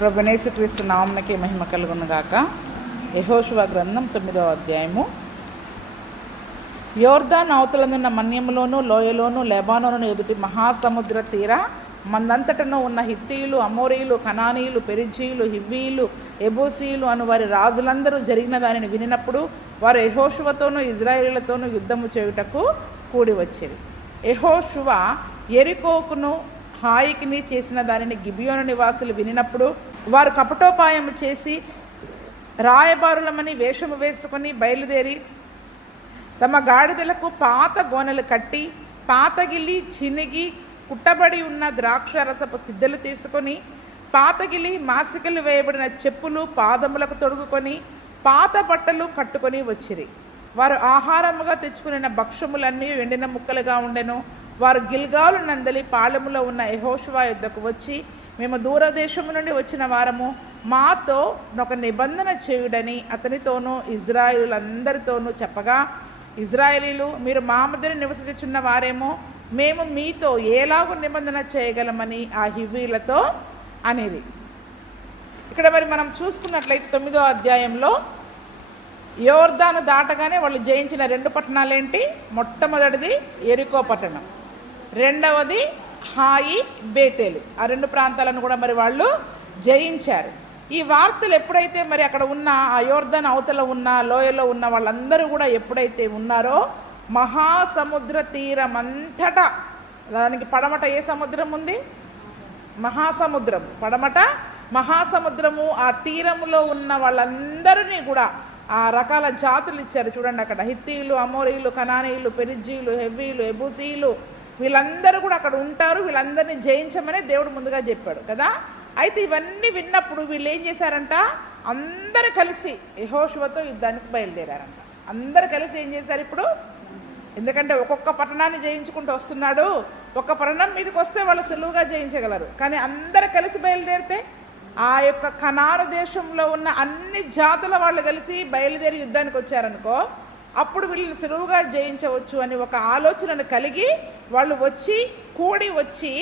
ప్రభునేసుక్రీస్తు నామమునకే మహిమ కలుగును గాక. యెహోషువ గ్రంథం 9వ అధ్యాయము. యోర్దాను అవతలనున్న మన్యములోను లోయలోను లెబానోను ఎదుటి మహాసముద్ర తీర మందంతటను ఉన్న హిత్తీయులు, అమోరీయులు, కనానీయులు, పెరిజీయులు, హివ్వీయులు, ఎబూసీయులు అను వారి రాజులందరూ జరిగిన దానిని వినినప్పుడు వారు యెహోషువతోనూ ఇజ్రాయేలీయులతోనూ యుద్ధము చేయుటకు కూడి వచ్చిరి. యెహోషువ యెరికోకును హాయికిని చేసిన దానిని గిబియోను నివాసులు వినినప్పుడు వారు కపటోపాయము చేసి రాయబారులమని వేషము వేసుకొని బయలుదేరి తమ గాడిదలకు పాత గోనెలు కట్టి పాతగిలి చినిగి కుట్టబడి ఉన్న ద్రాక్షరసపు సిద్ధలు తీసుకొని పాతగిలి మాసికలు వేయబడిన చెప్పులు పాదములకు తొడుగుకొని పాత బట్టలు కట్టుకొని వచ్చిరి. వారు ఆహారముగా తెచ్చుకున్న భక్ష్యములన్నీ ఎండిన ముక్కలుగా ఉండెను. వారు గిల్గాలు నందలి పాలెములో ఉన్న యెహోషువ యుద్ధకు వచ్చి, మేము దూరదేశము నుండి వచ్చిన వారము, మాతో ఒక నిబంధన చేయుడని అతనితోనూ ఇజ్రాయేలులందరితోనూ చెప్పగా, ఇజ్రాయేలీలు, మీరు మా మధ్యన నివసించుచున్న వారేమో, మేము మీతో ఎలాగూ నిబంధన చేయగలమని ఆ హివ్వీలతో అనేది. ఇక్కడ మరి మనం చూసుకున్నట్లయితే 9వ అధ్యాయంలో యోర్దాను దాటగానే వాళ్ళు జయించిన 2 పట్టణాలేంటి? మొట్టమొదటిది యెరికో పట్టణం, రెండవది హాయి, బేతేలు. ఆ 2 ప్రాంతాలను కూడా మరి వాళ్ళు జయించారు. ఈ వార్తలు ఎప్పుడైతే మరి అక్కడ ఉన్న ఆ యోర్దాను అవతల ఉన్న లోయలో ఉన్న వాళ్ళందరూ కూడా ఎప్పుడైతే ఉన్నారో, మహాసముద్ర తీరం అంతటా, దానికి పడమట ఏ సముద్రం ఉంది? మహాసముద్రము. పడమట మహాసముద్రము. ఆ తీరములో ఉన్న వాళ్ళందరినీ కూడా ఆ రకాల జాతులు ఇచ్చారు. చూడండి, అక్కడ హిత్తీయులు, అమోరీయులు, కనానీయులు, పెరిజీయులు, హెవ్వీలు, ఎబూసీయులు, వీళ్ళందరూ కూడా అక్కడ ఉంటారు. వీళ్ళందరినీ జయించమని దేవుడు ముందుగా చెప్పాడు కదా. అయితే ఇవన్నీ విన్నప్పుడు వీళ్ళు ఏం చేశారంట? అందరూ కలిసి యెహోషువతో యుద్ధానికి బయలుదేరారంట. అందరూ కలిసి ఏం చేశారు ఇప్పుడు? ఎందుకంటే ఒక్కొక్క పట్టణాన్ని జయించుకుంటూ వస్తున్నాడు. ఒక్క పట్టణం మీదకి వస్తే వాళ్ళు సులువుగా జయించగలరు. కానీ అందరూ కలిసి బయలుదేరితే ఆ యొక్క కనాను దేశంలో ఉన్న అన్ని జాతుల వాళ్ళు కలిసి బయలుదేరి యుద్ధానికి వచ్చారనుకో, అప్పుడు వీళ్ళని సులువుగా జయించవచ్చు అని ఒక ఆలోచనను కలిగి వాళ్ళు కూడి వచ్చి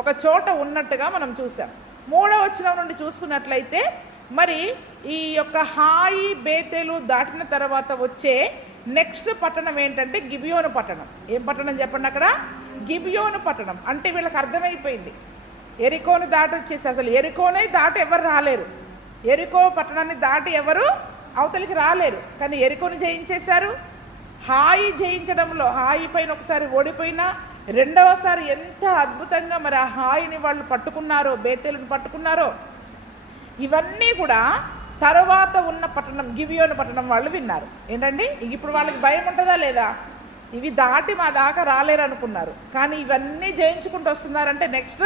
ఒక చోట ఉన్నట్టుగా మనం చూసాం. 3వ వచనం నుండి చూసుకున్నట్లయితే మరి ఈ యొక్క హాయి, బేతేలు దాటిన తర్వాత వచ్చే నెక్స్ట్ పట్టణం ఏంటంటే గిబియోను పట్టణం. ఏం పట్టణం చెప్పండి అక్కడ? గిబియోను పట్టణం. అంటే వీళ్ళకి అర్థమైపోయింది, యెరికోను దాటి వచ్చేసి అసలు యెరికోనే దాటి ఎవరు రాలేరు. యెరికో పట్టణాన్ని దాటి ఎవరు అవతలికి రాలేరు. కానీ యెరికోను జయించేశారు. హాయి జయించడంలో హాయి పైన ఒకసారి ఓడిపోయినా రెండవసారి ఎంత అద్భుతంగా మరి ఆ హాయిని వాళ్ళు పట్టుకున్నారో, బేతేలుని పట్టుకున్నారో, ఇవన్నీ కూడా తరువాత ఉన్న పట్టణం గిబియోను పట్టణం వాళ్ళు విన్నారు. ఏంటండి, ఇప్పుడు వాళ్ళకి భయం ఉంటుందా లేదా? ఇవి దాటి మా దాకా రాలేరు అనుకున్నారు. కానీ ఇవన్నీ జయించుకుంటూ వస్తున్నారంటే నెక్స్ట్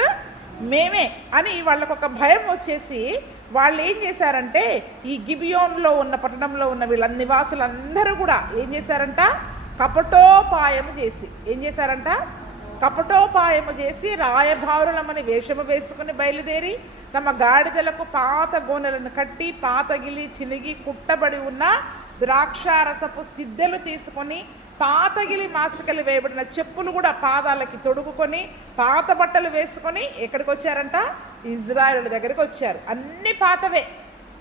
మేమే అని వాళ్ళకు ఒక భయం వచ్చేసి వాళ్ళు ఏం చేశారంటే ఈ గిబియోన్లో ఉన్న పట్టణంలో ఉన్న వీళ్ళ నివాసులందరూ కూడా ఏం చేశారంట? కపటోపాయము చేసి ఏం చేశారంట? కపటోపాయము చేసి రాయబారులమని వేషము వేసుకుని బయలుదేరి తమ గాడిదలకు పాత గోనెలను కట్టి పాతగిలి చినిగి కుట్టబడి ఉన్న ద్రాక్షారసపు సిద్ధలు తీసుకొని పాతగిలి మాసికలు వేయబడిన చెప్పులు కూడా పాదాలకి తొడుగుకొని పాత బట్టలు వేసుకొని ఎక్కడికి వచ్చారంట? ఇజ్రాయేలు దగ్గరికి వచ్చారు. అన్ని పాతవే,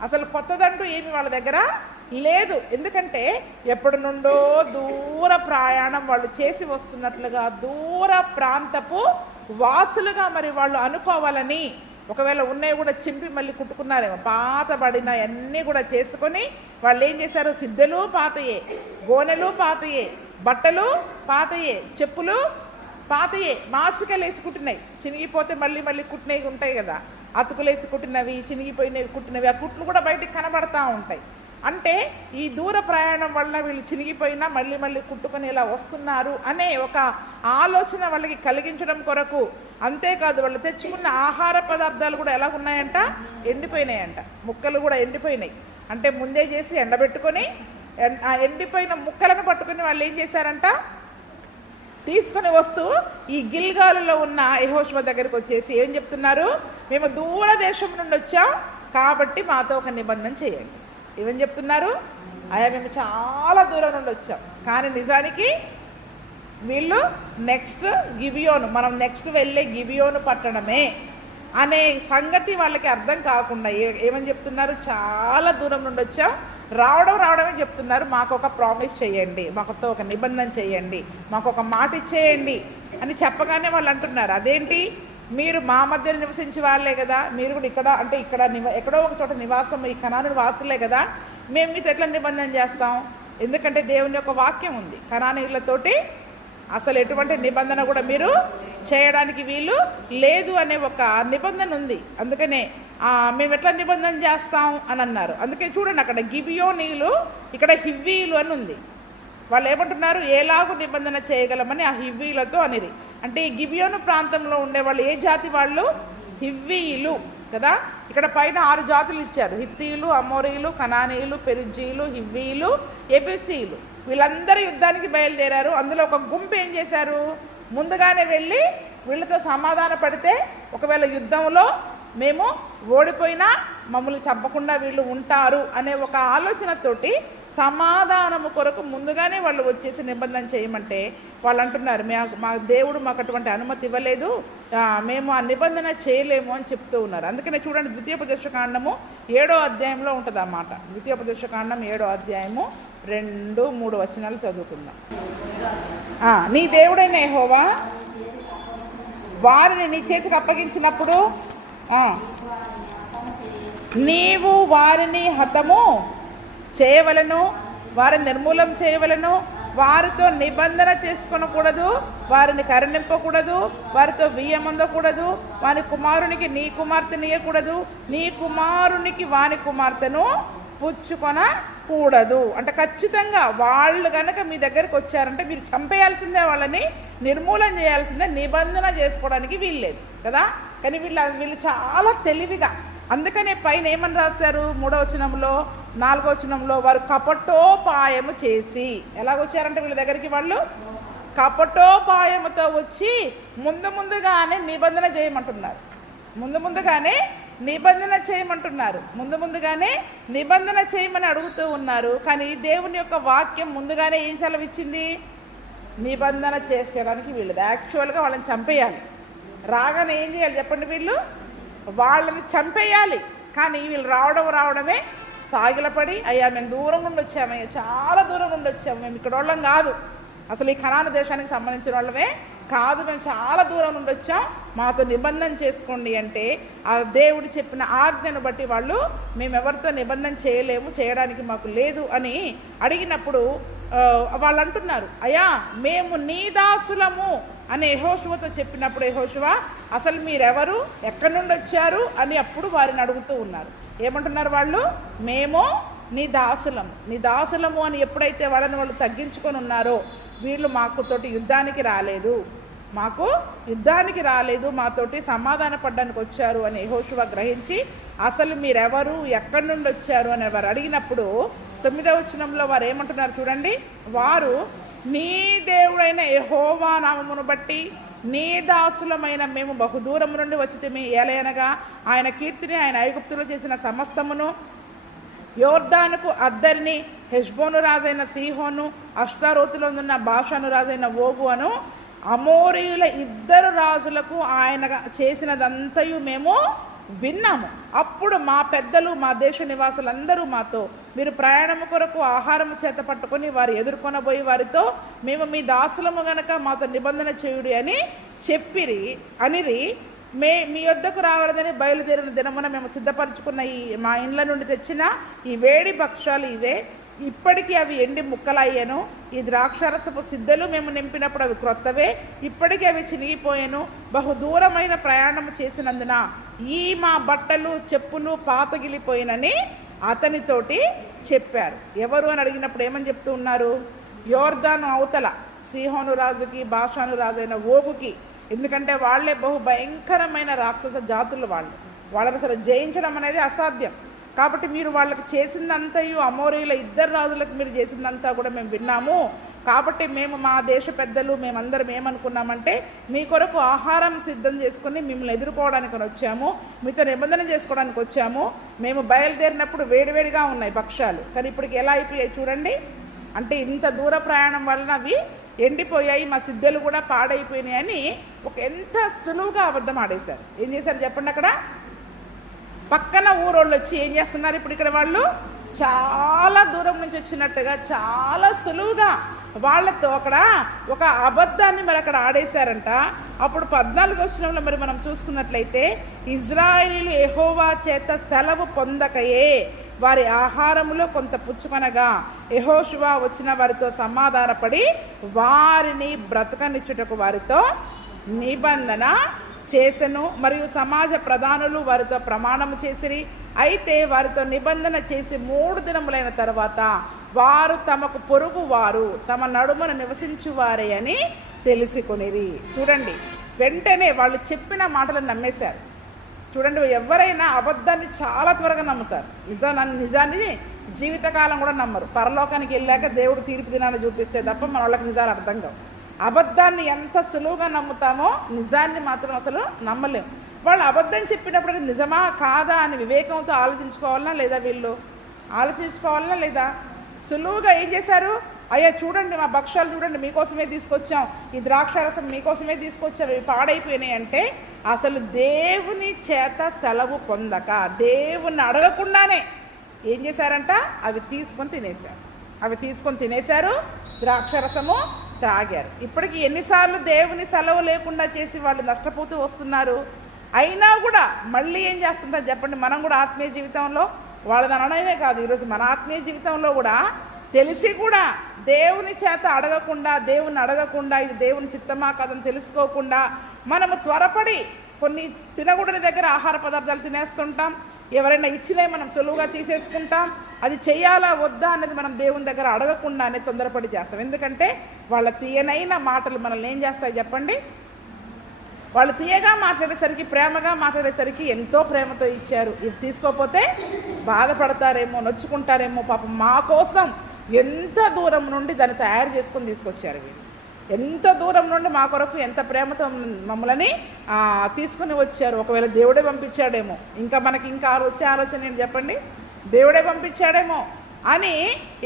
అసలు కొత్తదంటూ ఏమి వాళ్ళ దగ్గర లేదు. ఎందుకంటే ఎప్పటి నుండో దూర ప్రయాణం వాళ్ళు చేసి వస్తున్నట్లుగా దూర ప్రాంతపు వాసులుగా మరి వాళ్ళు అనుకోవాలని, ఒకవేళ ఉన్నాయి కూడా చింపి మళ్ళీ కుట్టుకున్నారేమో, పాతబడిన అన్నీ కూడా చేసుకొని వాళ్ళు ఏం చేశారు? సిద్ధలు పాతయే, గోనెలు పాతయే, బట్టలు పాతయే, చెప్పులు పాతయే, మాసికలు వేసి కుట్టినాయి, చినిగిపోతే మళ్ళీ మళ్ళీ కుట్టినవి ఉంటాయి కదా, అతుకులేసి కుట్టినవి, చినిగిపోయినవి కుట్టినవి, ఆ కుట్లు కూడా బయటికి కనబడతా ఉంటాయి. అంటే ఈ దూర ప్రయాణం వలన వీళ్ళు చినిగిపోయినా మళ్ళీ మళ్ళీ కుట్టుకొని ఇలా వస్తున్నారు అనే ఒక ఆలోచన వాళ్ళకి కలిగించడం కొరకు. అంతేకాదు, వాళ్ళు తెచ్చుకున్న ఆహార పదార్థాలు కూడా ఎలా ఉన్నాయంట? ఎండిపోయినాయంట. ముక్కలు కూడా ఎండిపోయినాయి. అంటే ముందే చేసి ఎండబెట్టుకొని ఆ ఎండిపోయిన ముక్కలను పట్టుకొని వాళ్ళు ఏం చేశారంట? తీసుకొని వస్తూ ఈ గిల్గాలులో ఉన్న యెహోషువ దగ్గరికి వచ్చేసి ఏం చెప్తున్నారు? మేము దూరదేశం నుండి వచ్చాం కాబట్టి మాతో ఒక నిబంధన చేయండి. ఏమని చెప్తున్నారు? అయ్యా, మేము చాలా దూరం నుండి వచ్చాం, కానీ నిజానికి వీళ్ళు నెక్స్ట్ గిబియోను, మనం నెక్స్ట్ వెళ్ళే గిబియోను పట్టణమే. అనే సంగతి వాళ్ళకి అర్థం కాకుండా ఏమని చెప్తున్నారు, చాలా దూరం నుండి వచ్చాం, రావడమే చెప్తున్నారు, మాకు ఒక ప్రామిస్ చేయండి, మాకుతో ఒక నిబంధన చేయండి, మాకు ఒక మాట ఇచ్చేయండి అని చెప్పగానే వాళ్ళు అంటున్నారు, అదేంటి మీరు మా మధ్య నివసించే వాళ్ళే కదా, మీరు కూడా ఇక్కడ అంటే ఇక్కడ ఎక్కడో ఒక చోట నివాసం, ఈ కనాను వాసులే కదా, మేము మీతో ఎట్లా నిబంధన చేస్తాం? ఎందుకంటే దేవుని యొక్క వాక్యం ఉంది, కనానీయులతోటి అసలు ఎటువంటి నిబంధన కూడా మీరు చేయడానికి వీలు లేదు అనే ఒక నిబంధన ఉంది. అందుకనే మేము ఎట్లా నిబంధన చేస్తాం అని అన్నారు. అందుకే చూడండి, అక్కడ గిబియోనీయులు, ఇక్కడ హివ్వీయులు అని ఉంది. వాళ్ళు ఏమంటున్నారు, ఏలాగు నిబంధన చేయగలమని ఆ హివ్వీలతో అనేది. అంటే ఈ గిబియోను ప్రాంతంలో ఉండేవాళ్ళు ఏ జాతి వాళ్ళు? హివ్వీయులు కదా. ఇక్కడ పైన 6 జాతులు ఇచ్చారు, హిత్తీయులు, అమోరీయులు, కనానీయులు, పెరిజ్జీయులు, హివ్వీయులు, ఎబెసీయులు. వీళ్ళందరూ యుద్ధానికి బయలుదేరారు. అందులో ఒక గుంపు ఏం చేశారు, ముందుగానే వెళ్ళి వీళ్ళతో సమాధాన పడితే ఒకవేళ యుద్ధంలో మేము ఓడిపోయినా మమ్మల్ని చంపకుండా వీళ్ళు ఉంటారు అనే ఒక ఆలోచనతోటి సమాధానము కొరకు ముందుగానే వాళ్ళు వచ్చేసి నిబంధన చేయమంటే వాళ్ళు అంటున్నారు, మా దేవుడు మాకు అటువంటి అనుమతి ఇవ్వలేదు, మేము ఆ నిబంధన చేయలేము అని చెప్తూ ఉన్నారు. అందుకనే చూడండి, ద్వితీయోపదేశకాండము 7వ అధ్యాయంలో ఉంటుంది అన్నమాట. ద్వితీయోపదేశకాండం 7వ అధ్యాయము 2-3 వచనాలు చదువుకుందాం. నీ దేవుడైన యెహోవా వారిని నీ చేతికి అప్పగించినప్పుడు నీవు వారిని హతము చేయవలను, వారిని నిర్మూలం చేయవలను, వారితో నిబంధన చేసుకొనకూడదు, వారిని కరుణింపకూడదు, వారితో బియ్యమందకూడదు, వాని కుమారునికి నీ కుమార్తెనియకూడదు, నీ కుమారునికి వాని కుమార్తెను పుచ్చుకొనకూడదు. అంటే ఖచ్చితంగా వాళ్ళు కనుక మీ దగ్గరికి వచ్చారంటే మీరు చంపేయాల్సిందే, వాళ్ళని నిర్మూలన చేయాల్సిందే, నిబంధన చేసుకోవడానికి వీల్లేదు కదా. కానీ వీళ్ళు చాలా తెలివిగా, అందుకనే పైన ఏమని రాశారు 3వ వచనంలో 4వ వచనంలో, వారు కపటోపాయము చేసి, ఎలాగొచ్చారంటే వీళ్ళ దగ్గరికి వాళ్ళు కపటోపాయముతో వచ్చి ముందుగానే నిబంధన చేయమంటున్నారు, ముందుగానే నిబంధన చేయమని అడుగుతూ ఉన్నారు. కానీ దేవుని యొక్క వాక్యం ముందుగానే ఏం సెలవిచ్చింది, నిబంధన చేసేయడానికి వీళ్ళది. యాక్చువల్గా వాళ్ళని చంపేయాలి, రాగానే ఏం చేయాలి చెప్పండి, వీళ్ళు వాళ్ళని చంపేయాలి. కానీ వీళ్ళు రావడమే సాగిలపడి, అయ్యా మేము దూరం నుండి వచ్చామయ్యా, చాలా దూరం నుండి వచ్చాము, మేము ఇక్కడ వాళ్ళం కాదు, అసలు ఈ కనాను దేశానికి సంబంధించిన వాళ్ళమే కాదు, మేము చాలా దూరం నుండి వచ్చాం, మాతో నిబంధన చేసుకోండి అంటే ఆ దేవుడు చెప్పిన ఆజ్ఞను బట్టి వాళ్ళు మేము ఎవరితో నిబంధన చేయలేము, చేయడానికి మాకు లేదు అని అడిగినప్పుడు వాళ్ళు అంటున్నారు, అయ్యా మేము నీ దాసులము అని యెహోషువతో చెప్పినప్పుడు యెహోషువ అసలు మీరెవరు, ఎక్కడి నుండి వచ్చారు అని అప్పుడు వారిని అడుగుతూ ఉన్నారు. ఏమంటున్నారు వాళ్ళు, మేము నీ దాసులము అని ఎప్పుడైతే వాళ్ళు తగ్గించుకొని ఉన్నారో, వీళ్ళు మాతోటి యుద్ధానికి రాలేదు, మాతోటి సమాధాన పడ్డానికి వచ్చారు అని యెహోషువ గ్రహించి అసలు మీరెవరు, ఎక్కడి నుండి వచ్చారు అని వారు అడిగినప్పుడు 9వ వచనంలో వారు ఏమంటున్నారు చూడండి, వారు నీ దేవుడైన యెహోవా నామమును బట్టి నీ దాసులమైన మేము బహుదూరం నుండి వచ్చితిమి, ఏలయనగా ఆయన కీర్తిని, ఆయన ఐగుప్తులో చేసిన సమస్తమును, యోర్దానుకు అద్దరిని, హెష్బోను రాజైన సీహోను, అష్టారోతులో ఉన్న బాషాను రాజైన ఓగు అను అమోరీయుల 2 రాజులకు ఆయన చేసినదంతయు మేము విన్నాము. అప్పుడు మా పెద్దలు, మా దేశ నివాసులందరూ మాతో, మీరు ప్రయాణము కొరకు ఆహారము చేత పట్టుకొని వారు ఎదుర్కొనబోయి వారితో, మేము మీ దాసులము గనక మాతో నిబంధన చేయుడి అని అనిరి మీ యొద్దకు రావాలని బయలుదేరిన దినమున మేము సిద్ధపరచుకున్న మా ఇండ్ల నుండి తెచ్చిన ఈ వేడి భక్ష్యాలు ఇవే, ఇప్పటికీ అవి ఎండి ముక్కలయ్యాను, ఈ ద్రాక్షారసపు సిద్ధలు మేము నింపినప్పుడు అవి క్రొత్తవే, ఇప్పటికీ అవి చినిగిపోయాను, బహుదూరమైన ప్రయాణము చేసినందున ఈ మా బట్టలు చెప్పులు పాతగిలిపోయినని అతనితోటి చెప్పారు. ఎవరు అని అడిగినప్పుడు ఏమని చెప్తూ ఉన్నారు, యోర్దాను అవతల సీహోను రాజుకి, బాషాను రాజైన ఓగుకి, ఎందుకంటే వాళ్ళే బహు భయంకరమైన రాక్షస జాతులు, వాళ్ళని అసలు జయించడం అనేది అసాధ్యం. కాబట్టి మీరు వాళ్ళకి చేసిందంతయు, అమోరీయుల 2 రాజులకు మీరు చేసిందంతా కూడా మేము విన్నాము. కాబట్టి మేము మా దేశ పెద్దలు మేమందరం ఏమనుకున్నామంటే మీ కొరకు ఆహారం సిద్ధం చేసుకుని మిమ్మల్ని ఎదుర్కోవడానికి వచ్చాము, మీతో నిబంధన చేసుకోవడానికి వచ్చాము. మేము బయలుదేరినప్పుడు వేడివేడిగా ఉన్నాయి భక్ష్యాలు, కానీ ఇప్పటికి ఎలా అయిపోయాయి చూడండి. అంటే ఇంత దూర ప్రయాణం వలన అవి ఎండిపోయాయి, మా సిద్ధలు కూడా పాడైపోయినాయి అని ఎంత సులువుగా అబద్ధం ఆడేశారు. ఏం చేశారు చెప్పండి? అక్కడ పక్కన ఊరోళ్ళు వచ్చి ఏం చేస్తున్నారు ఇప్పుడు ఇక్కడ వాళ్ళు? చాలా దూరం నుంచి వచ్చినట్టుగా చాలా సులువుగా వాళ్ళతో అక్కడ ఒక అబద్ధాన్ని మరి అక్కడ ఆడేశారంట. అప్పుడు 14వ వచనంలో మరి మనం చూసుకున్నట్లయితే, ఇజ్రాయేలీలు యెహోవా చేత సెలవు పొందకయే వారి ఆహారములో కొంత పుచ్చుకొనగా యెహోషువ వచ్చిన వారితో సమాధానపడి వారిని బ్రతకనిచ్చుటకు వారితో నిబంధన చేసెను. మరియు సమాజ ప్రధానులు వారితో ప్రమాణము చేసిరి. అయితే వారితో నిబంధన చేసి 3 దినములైన తర్వాత వారు తమకు పొరుగు వారు తమ నడుమను నివసించువారే అని తెలుసుకొనిరి. చూడండి, వెంటనే వాళ్ళు చెప్పిన మాటలను నమ్మేశారు. చూడండి, ఎవరైనా అబద్ధాన్ని చాలా త్వరగా నమ్ముతారు. నిజాన్ని జీవితకాలం కూడా నమ్మరు. పరలోకానికి వెళ్ళాక దేవుడు తీర్పు దినాన్ని చూపిస్తే తప్ప మన వాళ్ళకి నిజాలు అర్థం కావు. అబద్ధాన్ని ఎంత సులువుగా నమ్ముతామో నిజాన్ని మాత్రం అసలు నమ్మలేము. వాళ్ళు అబద్ధం చెప్పినప్పుడు నిజమా కాదా అని వివేకంతో ఆలోచించుకోవాలన్నా లేదా? వీళ్ళు ఆలోచించుకోవాలన్నా లేదా? సులువుగా ఏం చేశారు? అయ్యా చూడండి, మా భక్ష్యాలు చూడండి, మీకోసమే తీసుకొచ్చాం, ఈ ద్రాక్షారసం మీకోసమే తీసుకొచ్చాం, ఇవి పాడైపోయినాయి అంటే అసలు దేవుని చేత సెలవు పొందక దేవుణ్ణి అడగకుండానే ఏం చేశారంట? అవి తీసుకొని తినేశారు, ద్రాక్షారసము త్రాగారు. ఇప్పటికి ఎన్నిసార్లు దేవుని సెలవు లేకుండా చేసి వాళ్ళు నష్టపోతూ వస్తున్నారు. అయినా కూడా మళ్ళీ ఏం చేస్తుంటారు చెప్పండి? మనం కూడా ఆత్మీయ జీవితంలో వాళ్ళని అనడమే కాదు, ఈరోజు మన ఆత్మీయ జీవితంలో కూడా తెలిసి కూడా దేవుని చేత అడగకుండా, దేవుని అడగకుండా, ఇది దేవుని చిత్తమా కాదని తెలుసుకోకుండా మనము త్వరపడి కొన్ని తినకూడని దగ్గర ఆహార పదార్థాలు తినేస్తుంటాం. ఎవరైనా ఇచ్చినే మనం సులువుగా తీసేసుకుంటాం. అది చెయ్యాలా వద్దా అనేది మనం దేవుని దగ్గర అడగకుండానే తొందరపడి చేస్తాం. ఎందుకంటే వాళ్ళ తీయనైన మాటలు మనల్ని ఏం చేస్తాయి చెప్పండి? వాళ్ళు తీయగా మాట్లాడేసరికి, ప్రేమగా మాట్లాడేసరికి ఎంతో ప్రేమతో ఇచ్చారు, ఇది తీసుకోకపోతే బాధపడతారేమో, నొచ్చుకుంటారేమో, పాపం మా కోసం ఎంత దూరం నుండి దాన్ని తయారు చేసుకొని తీసుకొచ్చారు. వీళ్ళు ఎంత దూరం నుండి మా కొరకు ఎంత ప్రేమతో మమ్మల్ని తీసుకుని వచ్చారు. ఒకవేళ దేవుడే పంపించాడేమో, మనకి వచ్చే ఆలోచన ఏంటి చెప్పండి? దేవుడే పంపించాడేమో అని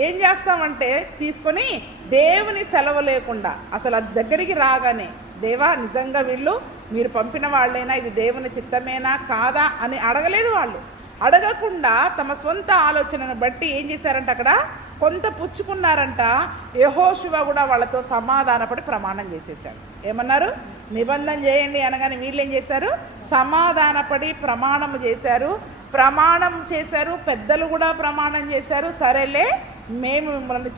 ఏం చేస్తామంటే తీసుకొని దేవుని సెలవు లేకుండా అసలు అది దగ్గరికి రాగానే, దేవా నిజంగా వీళ్ళు మీరు పంపిన వాళ్ళైనా, ఇది దేవుని చిత్తమేనా కాదా అని అడగలేదు. వాళ్ళు అడగకుండా తమ సొంత ఆలోచనను బట్టి ఏం చేశారంట? అక్కడ కొంత పుచ్చుకున్నారంట. యెహోషువ కూడా వాళ్ళతో సమాధానపడి ప్రమాణం చేసేసారు. ఏమన్నారు? నిబంధన చేయండి అనగానే వీళ్ళు ఏం చేశారు? సమాధానపడి ప్రమాణం చేశారు. పెద్దలు కూడా ప్రమాణం చేశారు. సరేలే, మేము మిమ్మల్ని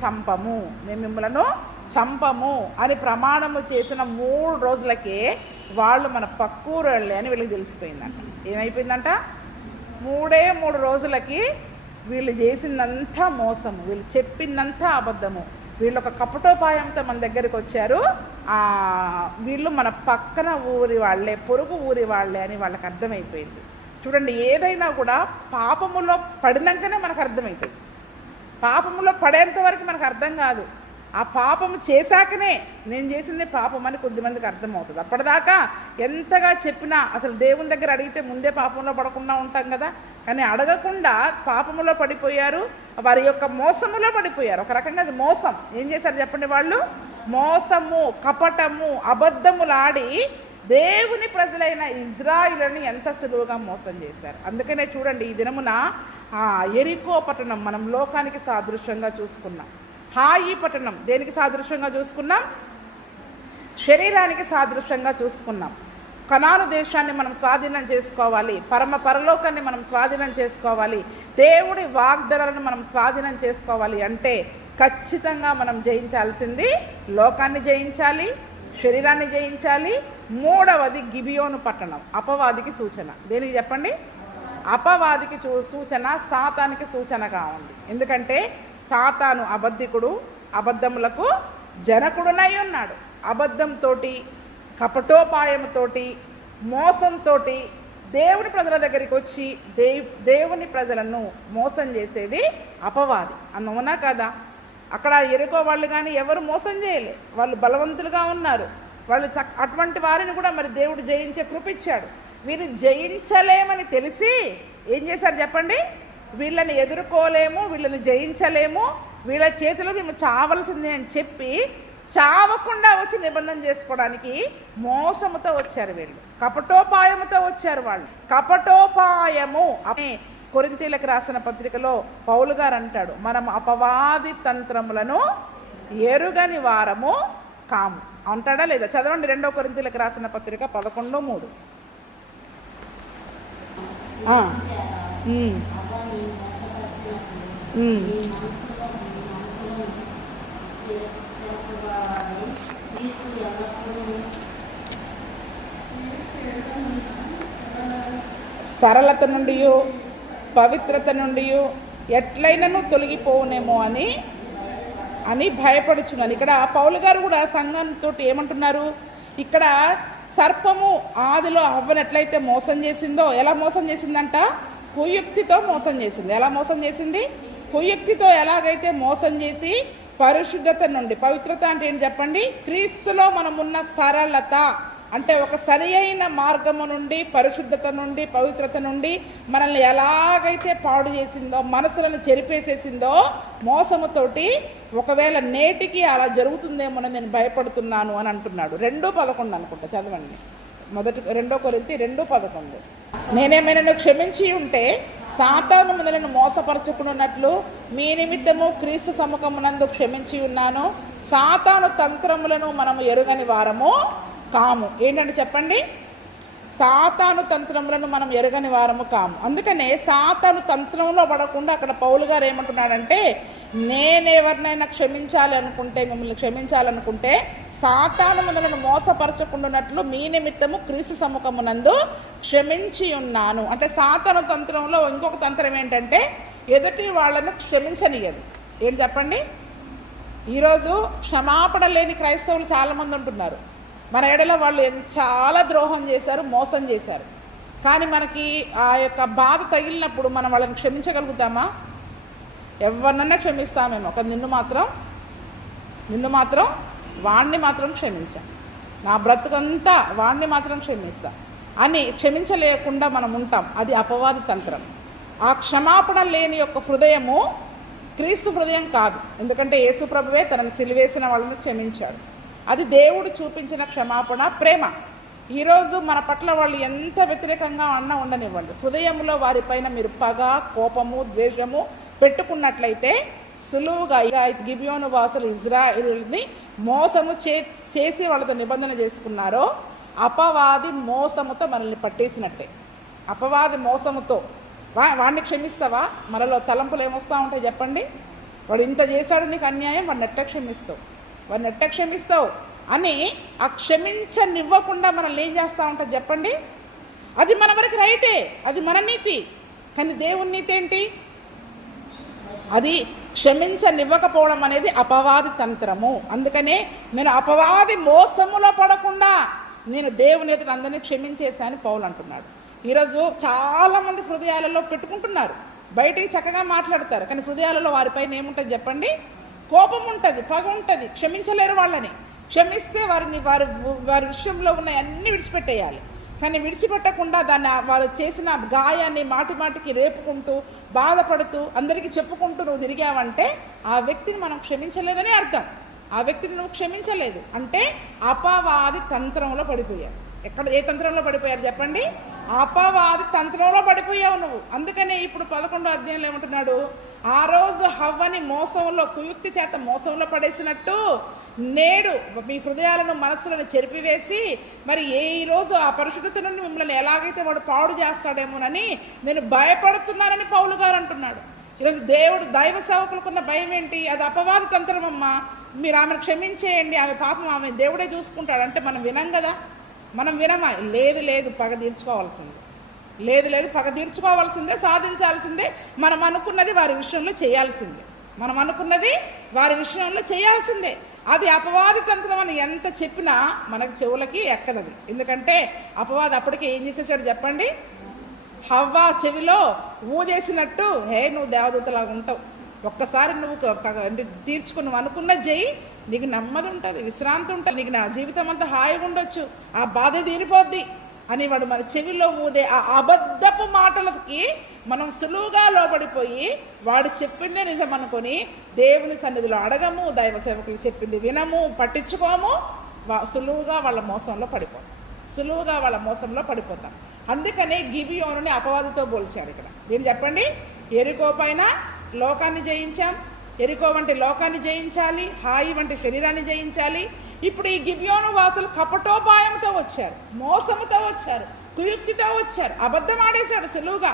చంపము అని ప్రమాణము చేసిన 3 రోజులకే వాళ్ళు మన పక్కూరు వెళ్ళే అని వీళ్ళకి తెలిసిపోయిందంట. ఏమైపోయిందంట? 3 రోజులకి వీళ్ళు చేసిందంతా మోసము, వీళ్ళు చెప్పిందంతా అబద్ధము, వీళ్ళు ఒక కపటోపాయంతో మన దగ్గరికి వచ్చారు. వీళ్ళు మన పక్కన ఊరి వాళ్ళే, పొరుగు ఊరి వాళ్ళే అని వాళ్ళకి అర్థమైపోయింది. చూడండి, ఏదైనా కూడా పాపములో పడినాకనే మనకు అర్థమవుతుంది. పాపములో పడేంత వరకు మనకు అర్థం కాదు. ఆ పాపము చేశాకనే నేను చేసింది పాపం అని కొద్దిమందికి అర్థమవుతుంది. అప్పటిదాకా ఎంతగా చెప్పినా అసలు దేవుని దగ్గర అడిగితే ముందే పాపంలో పడకుండా ఉంటాం కదా. కానీ అడగకుండా పాపములో పడిపోయారు, వారి యొక్క మోసములో పడిపోయారు. ఒక రకంగా అది మోసం. ఏం చేశారు చెప్పండి? వాళ్ళు మోసము, కపటము, అబద్ధములాడి దేవుని ప్రజలైన ఇజ్రాయిలుని ఎంత సులువుగా మోసం చేశారు. అందుకనే చూడండి, ఈ దినమున యెరికో పట్టణం మనం లోకానికి సాదృశ్యంగా చూసుకున్నాం. హాయి పట్టణం దేనికి సాదృశ్యంగా చూసుకున్నాం? శరీరానికి సాదృశ్యంగా చూసుకున్నాం. కనాను దేశాన్ని మనం స్వాధీనం చేసుకోవాలి, పరలోకాన్ని మనం స్వాధీనం చేసుకోవాలి, దేవుడి వాగ్దానాలను మనం స్వాధీనం చేసుకోవాలి అంటే ఖచ్చితంగా మనం జయించాల్సింది లోకాన్ని జయించాలి, శరీరాన్ని జయించాలి. 3వది గిబియోను పట్టణం, అపవాదికి సూచన. దేనికి చెప్పండి? అపవాదికి సూచన, సాతానికి సూచనగా ఉంది. ఎందుకంటే సాతాను అబద్ధికుడు, అబద్ధములకు జనకుడునై ఉన్నాడు. అబద్ధంతో, కపటోపాయంతోటి, మోసంతో దేవుని ప్రజల దగ్గరికి వచ్చి దేవుని ప్రజలను మోసం చేసేది అపవాది. అవునా కదా? అక్కడ యెరికో వాళ్ళు కానీ ఎవరు మోసం చేయలే, వాళ్ళు బలవంతులుగా ఉన్నారు. వాళ్ళు అటువంటి వారిని కూడా మరి దేవుడు జయించే కృపిచ్చాడు. వీరు జయించలేమని తెలిసి ఏం చేశారు చెప్పండి? వీళ్ళని ఎదుర్కోలేము, వీళ్ళని జయించలేము, వీళ్ళ చేతిలో మేము చావలసింది అని చెప్పి చావకుండా వచ్చి నిబంధన చేసుకోవడానికి మోసముతో వచ్చారు వీళ్ళు, కపటోపాయముతో వచ్చారు వాళ్ళు. కపటోపాయము అనే కొరింథీయులకు రాసిన పత్రికలో పౌలు గారు అంటాడు, మనం అపవాది తంత్రములను ఎరుగని వారము కాము అంటాడా లేదా? చదవండి 2 కొరింథీయులకు రాసిన పత్రిక 11:3. సరళత నుండి పవిత్రత నుండి ఎట్లయినను తొలగిపోవునేమో అని భయపడుచున్నాను. ఇక్కడ పౌలు గారు కూడా సంఘంతో ఏమంటున్నారు, ఇక్కడ సర్పము ఆదిలో హవ్వను ఎట్లయితే మోసం చేసిందో, ఎలా మోసం చేసిందంట? కుయుక్తితో మోసం చేసింది. ఎలా మోసం చేసింది? కుయుక్తితో ఎలాగైతే మోసం చేసి పరిశుద్ధత నుండి, పవిత్రత అంటే ఏంటి చెప్పండి? క్రీస్తులో మనమున్న సరళత అంటే ఒక సరి అయిన మార్గము నుండి, పరిశుద్ధత నుండి, పవిత్రత నుండి మనల్ని ఎలాగైతే పాడు చేసిందో, మనసులను చెరిపేసేసిందో మోసముతోటి, ఒకవేళ నేటికి అలా జరుగుతుందేమో నేను భయపడుతున్నాను అని అంటున్నాడు. 2:11 అనుకుంటా, చదవండి. 2 కొరింథీ 2:11. నేనేమైనా క్షమించి ఉంటే సాతాను మనలను మోసపరచుకున్నట్లు మీ నిమిత్తము క్రీస్తు సముఖమునందు క్షమించి ఉన్నాను. సాతాను తంత్రములను మనము ఎరుగని వారము కాము. ఏంటంటే చెప్పండి, సాతాను తంత్రములను మనం ఎరుగని వారము కాము. అందుకనే సాతాను తంత్రంలో పడకుండా అక్కడ పౌలు గారు ఏమంటున్నాడంటే, నేనెవరినైనా మిమ్మల్ని క్షమించాలనుకుంటే సాతాను మనలను మోసపరచకుండానట్లు మీ నిమిత్తము క్రీస్తు సముఖమునందు క్షమించి ఉన్నాను. అంటే సాతాను తంత్రంలో ఇంకొక తంత్రం ఏంటంటే ఎదుటి వాళ్ళను క్షమించనియదు. ఏంటి చెప్పండి? ఈరోజు క్షమాపణ లేని క్రైస్తవులు చాలామంది ఉంటున్నారు. మన ఎడల వాళ్ళు చాలా ద్రోహం చేశారు, మోసం చేశారు. కానీ మనకి ఆ యొక్క బాధ తగిలినప్పుడు మనం వాళ్ళని క్షమించగలుగుతామా? ఎవరినన్నా క్షమిస్తామేమో, కానీ నిన్ను మాత్రం వాణ్ణి మాత్రం క్షమించా, నా బ్రతుకంతా వాణ్ణి మాత్రం క్షమిస్తా అని క్షమించలేకుండా మనం ఉంటాం. అది అపవాది తంత్రం. ఆ క్షమాపణ లేని యొక్క హృదయము క్రీస్తు హృదయం కాదు. ఎందుకంటే యేసు ప్రభువే తనను సిలువేసిన వాళ్ళని క్షమించాడు. అది దేవుడు చూపించిన క్షమాపణ, ప్రేమ. ఈరోజు మన పట్ల వాళ్ళు ఎంత వ్యతిరేకంగా అన్నా ఉండనివ్వండి, హృదయంలో వారిపైన మీరు పగ, కోపము, ద్వేషము పెట్టుకున్నట్లయితే సులువుగా గిబియోను వాసులు ఇజ్రాయేలుని మోసము చేసి వాళ్ళతో నిబంధన చేసుకున్నారో అపవాది మోసముతో మనల్ని పట్టేసినట్టే. అపవాది మోసముతో వాడిని క్షమిస్తావా? మనలో తలంపులు ఏమొస్తూ ఉంటాయి చెప్పండి? వాడు ఇంత చేశాడు నీకు అన్యాయం, వాడిని ఎట్ట క్షమిస్తావు అని ఆ క్షమించనివ్వకుండా మనల్ని ఏం చేస్తూ ఉంటుంది చెప్పండి? అది మన వరకు రైటే, అది మన నీతి. కానీ దేవుని నీతి ఏంటి? అది క్షమించనివ్వకపోవడం అనేది అపవాది తంత్రము. అందుకనే నేను అపవాది మోసములో పడకుండా నేను దేవుని ఎదుట అందరినీ క్షమించేశాను పౌలు అంటున్నాడు. ఈరోజు చాలామంది హృదయాలలో పెట్టుకుంటున్నారు, బయటికి చక్కగా మాట్లాడతారు, కానీ హృదయాలలో వారిపైన ఏముంటుంది చెప్పండి? కోపం ఉంటుంది, పగ ఉంటుంది, క్షమించలేరు వాళ్ళని. క్షమిస్తే వారి విషయంలో ఉన్న అన్నీ విడిచిపెట్టేయాలి. కానీ విడిచిపెట్టకుండా దాన్ని వారు చేసిన గాయాన్ని మాటికి రేపుకుంటూ బాధపడుతూ అందరికీ చెప్పుకుంటూ నువ్వు తిరిగావంటే ఆ వ్యక్తిని మనం క్షమించలేదని అర్థం. ఆ వ్యక్తిని నువ్వు క్షమించలేదు అంటే అపవాది తంత్రంలో పడిపోయావు. ఏ తంత్రంలో పడిపోయారు చెప్పండి? అపవాది తంత్రంలో పడిపోయావు నువ్వు. అందుకనే ఇప్పుడు 11వ అధ్యాయంలో ఏమంటున్నాడు? ఆ రోజు హవ్వని మోసంలో, కుయుక్తి చేత మోసంలో పడేసినట్టు నేడు మీ హృదయాలను, మనస్సులను చెరిపివేసి మరి ఈ రోజు ఆ పరిశుద్ధత నుండి మిమ్మల్ని ఎలాగైతే వాడు పాడు చేస్తాడేమోనని నేను భయపడుతున్నానని పౌలు గారు అంటున్నాడు. ఈరోజు దైవ సేవకులకున్న భయం ఏంటి? అది అపవాది తంత్రం అమ్మా, మీరు ఆమెను క్షమించేయండి, ఆమె పాపం ఆమె దేవుడే చూసుకుంటాడు అంటే మనం వినం కదా. మనం వినమా? లేదు పగ తీర్చుకోవాల్సిందే, లేదు పగ తీర్చుకోవాల్సిందే, సాధించాల్సిందే. మనం అనుకున్నది వారి విషయంలో చేయాల్సిందే. అది అపవాది తంత్రం అని ఎంత చెప్పినా మనకు చెవులకి ఎక్కదది. ఎందుకంటే అపవాది అప్పటికే ఏం చేసేసాడు చెప్పండి? హవ్వ చెవిలో ఊదేసినట్టు, నువ్వు దేవదూతలాగా ఉంటావు, ఒక్కసారి నువ్వు తీర్చుకుని నువ్వు అనుకున్న చెయ్యి, నీకు నెమ్మది ఉంటుంది, విశ్రాంతి ఉంటుంది, నీకు నా జీవితం అంతా హాయిగా ఉండొచ్చు, ఆ బాధ తీరిపోద్ది, అని వాడు మన చెవిలో ఊదే ఆ అబద్ధపు మాటలకి మనం సులువుగా లోబడిపోయి వాడు చెప్పిందే నిజం అనుకొని దేవుని సన్నిధిలో అడగము, దైవ సేవకులు చెప్పింది వినము, పట్టించుకోము, సులువుగా వాళ్ళ మోసంలో పడిపోతాం. అందుకనే గిబియోనుని అపవాదితో పోల్చాడు. ఇక్కడ ఏం చెప్పండి, ఎరికో పైన లోకాన్ని జయించాం, ఎరికో వంటి లోకాన్ని జయించాలి, హాయి వంటి శరీరాన్ని జయించాలి. ఇప్పుడు ఈ గిబియోను వాసులు కపటోపాయంతో వచ్చారు, మోసముతో వచ్చారు, కుయుక్తితో వచ్చారు, అబద్ధం ఆడేశాడు సులువుగా.